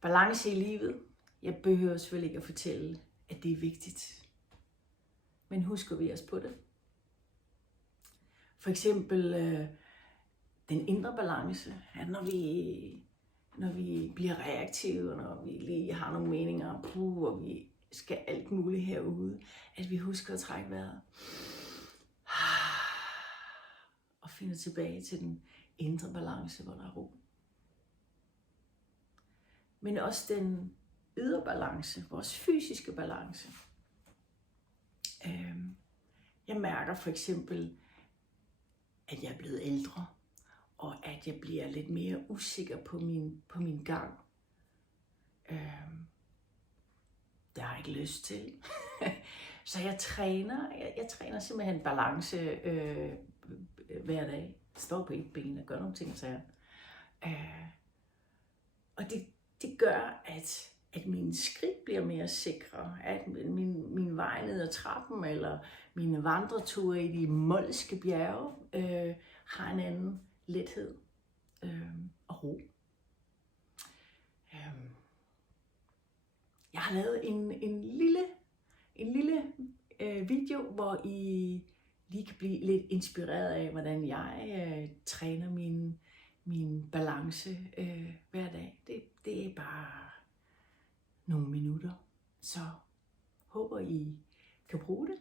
balance i livet. Jeg behøver selvfølgelig ikke at fortælle, at det er vigtigt. Men husker vi os på det? For eksempel den indre balance, at når vi bliver reaktive, når vi lige har nogle meninger, og vi skal alt muligt herude, at vi husker at trække vejret. Og finder tilbage til den indre balance, hvor der er ro. Men også den ydre balance, vores fysiske balance. Jeg mærker for eksempel, at jeg er blevet ældre, og at jeg bliver lidt mere usikker på min gang. Det har jeg ikke lyst til. Så jeg træner simpelthen balance hver dag. Står på et ben og gør nogle ting, så og det gør, at mine skridt bliver mere sikre, at min vej ned ad trappen, eller mine vandreture i de molske bjerge, har en anden lethed og ro. Jeg har lavet en lille video, hvor I lige kan blive lidt inspireret af, hvordan jeg træner min balance hver dag. Det er bare nogle minutter, så håber I kan bruge det.